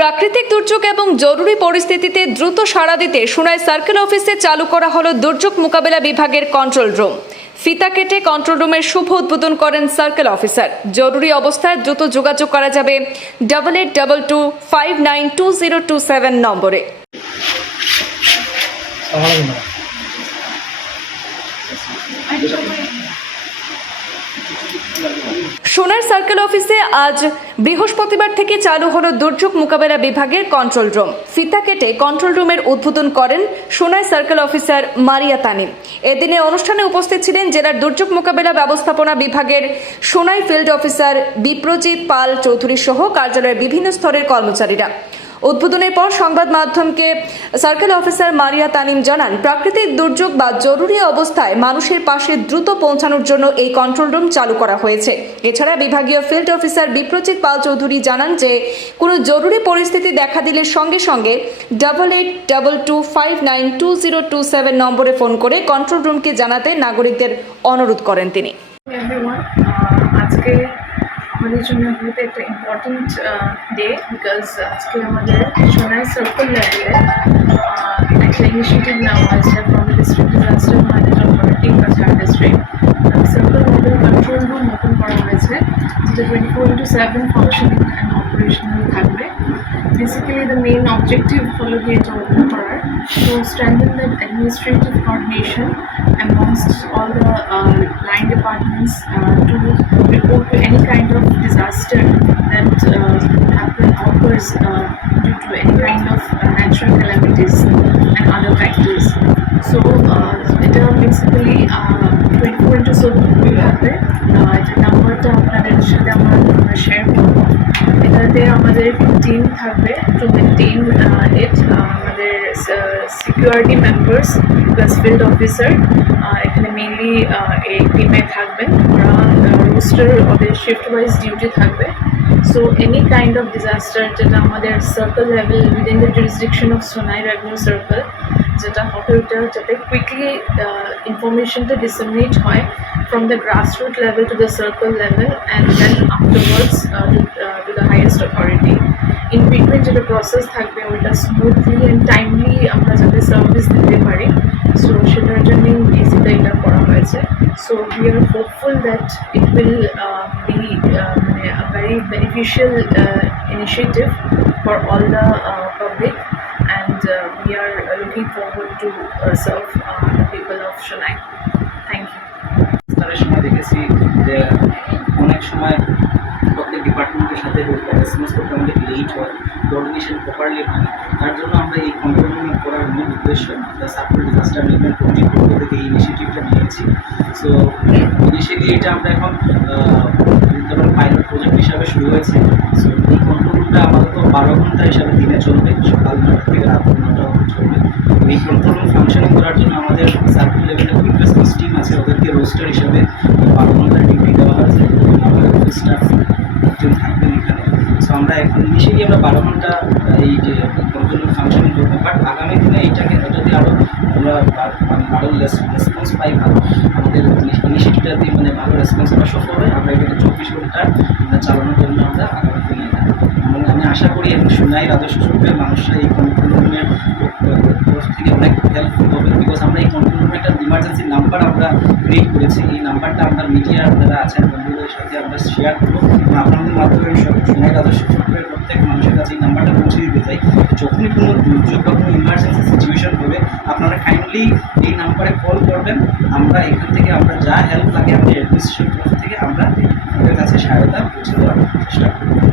প্রাকৃতিক দুর্যোগ এবং জরুরি পরিস্থিতিতে দ্রুত সাড়া দিতে সোনাই সার্কেল অফিসে চালু করা হলো দুর্যোগ মোকাবেলা বিভাগের কন্ট্রোল রুম ফিতা কেটে কন্ট্রোল রুমের শুভ উদ্বোধন করেন সার্কেল অফিসার। জরুরি অবস্থায় দ্রুত যোগাযোগ করা যাবে double eight double two five nine two zero two seven নম্বরে। সোনার সার্কেল অফিসে আজ বৃহস্পতিবার থেকে চালু হলো দুর্যোগ মোকাবেলা বিভাগের কন্ট্রোল রুম ফিতা কেটে কন্ট্রোল রুমের উদ্বোধন করেন সোনার সার্কেল অফিসার মারিয়া তানিম। এদিনে অনুষ্ঠানে উপস্থিত ছিলেন জেলার দুর্যোগ মোকাবেলা ব্যবস্থাপনা বিভাগের সোনাই ফিল্ড অফিসার বিপ্রজিৎ পাল চৌধুরী সহ কার্যালয়ের বিভিন্ন স্তরের কর্মচারীরা। উদ্বোধনের পর সংবাদ মাধ্যমকে সার্কেল অফিসার মারিয়া তানিম জানান, প্রাকৃতিক দুর্যোগ বা জরুরি অবস্থায় মানুষের পাশে দ্রুত পৌঁছানোর জন্য এই কন্ট্রোল রুম চালু করা হয়েছে। এছাড়া বিভাগীয় ফিল্ড অফিসার বিপ্রজিৎ পাল চৌধুরী জানান যে, কোনো জরুরি পরিস্থিতি দেখা দিলে সঙ্গে সঙ্গে double eight double two five nine two zero two seven নম্বরে ফোন করে কন্ট্রোল রুমকে জানাতে নাগরিকদের অনুরোধ করেন তিনি। আজকে আমাদের জন্য বহুত একটা ইম্পর্টেন্ট ডে বিকজ আজকে আমাদের সোনাই সার্কেল লেভেলে একটা ইনিশিয়েটিভ নেওয়া হয়েছে from the district disaster manager authority Cachar district circle model control room open করা হয়েছে যেটা twenty four into seven functioning and operational থাকবে বেসিক্যালি দ্য মেইন অবজেক্টিভ হলো গিয়ে এটা ওপেন করার to strengthen the administrative coordination amongst all the uh, line departments uh, to report to any kind of disaster that uh, happen occurs uh, due to any kind of uh, natural calamities and other factors. So uh, এটা basically twenty four into seven থাকবে Uh, এটা নাম্বারটা আপনাদের সাথে আমরা share করব এটাতে আমাদের টিম থাকবে টু মেনটেন ইট আমাদের security members plus field officer এখানে মেনলি এই টিমে থাকবেন ওরা রোস্টার ওদের শিফট ওয়াইজ ডিউটি থাকবে so any kind of disaster যেটা আমাদের circle level within the jurisdiction of Sonai revenue circle যেটা হবে ওটা যাতে কুইকলি ইনফরমেশনটা ডিসেমিনেট হয় from the grassroot level level and then afterwards uh, to, uh, to the highest authority. In between যেটা process থাকবে ওইটা স্মুথলি অ্যান্ড টাইমলি আমরা যাতে সার্ভিস দিতে পারি সো সেটার জন্যই বেসিকটা এটা করা হয়েছে so we are hopeful that it will be মানে for all the uh, public and uh, we are looking forward to uh, serve uh, the people of Thank you. তার সময় দেখেছি যে অনেক সময় প্রত্যেক ডিপার্টমেন্টের সাথে রেসপন্স করতে আমাদের লেট হয় কোঅর্ডিনেশন প্রপারলি হয়। তার জন্য আমরা এই কন্ট্রোলমেন্ট করার মূল উদ্দেশ্য সার্কুল ডিজাস্টার ম্যানেজমেন্ট পক্ষ থেকে এই নিয়েছি সো ইনিশিয়ালি এটা আমরা এখন পাইলট প্রজেক্ট হিসাবে শুরু হয়েছে। সো এই রুমটা আপাতত বারো ঘণ্টা হিসাবে দিনে চলবে। সকাল নটা থেকে রাত নটা চলবে। এই কন্ট্রোল ফাংশনিং করার জন্য আমাদের সার্কুল লেভেলে রেসপন্স টিম আছে। ওদেরকে রোস্টার হিসাবে বারো ঘণ্টার ডিউটি দেওয়া হয়েছে। আমাদের স্টাফ একজন থাকবেন এখানে। সো আমরা এখন ইনিশিয়ালি আমরা বারো ঘণ্টা এই যে কন্ট্রোল রুম ফাংশনিং করব বাট আগামী দিনে এইটাকে যদি আরও আমরা বা- মানে আরও রেসপন্স পাই ভালো। আমাদের ইনিশিয়েটিভটা দিয়ে মানে ভালো রেসপন্স আমরা সফল হয় আমরা এটাকে চব্বিশ ঘণ্টা চালানোর জন্য আমরা আগামী দিনে এবং আমি আশা করি এবং সোনাই রাজস্ব সরকারের মানুষরা এই কন্ট্রোল রুমের তরফ থেকে অনেক হেল্পফুল হবে বিকজ আমরা এই কন্ট্রোল রুমে একটা ইমার্জেন্সি নাম্বার আমরা ক্রিয়েট করেছি। এই নাম্বারটা আমরা মিডিয়া যারা আছেন, বন্ধুদের সাথে আমরা শেয়ার করব। এবং আপনাদের মাধ্যমে আমি সোনাই রাজস্ব সরকারের প্রত্যেক মানুষের কাছে এই নাম্বারটা পৌঁছে দিতে চাই। যখনই কোনো দুর্যোগ বা কোনো ইমার্জেন্সি আপনি এই নাম্বারে কল করবেন। আমরা এখান থেকে আমরা যা হেল্প লাগে আপনি অ্যাডমিনিস্ট্রেশন থেকে আমরা ওদের কাছে সহায়তা পৌঁছে দেওয়ার চেষ্টা করি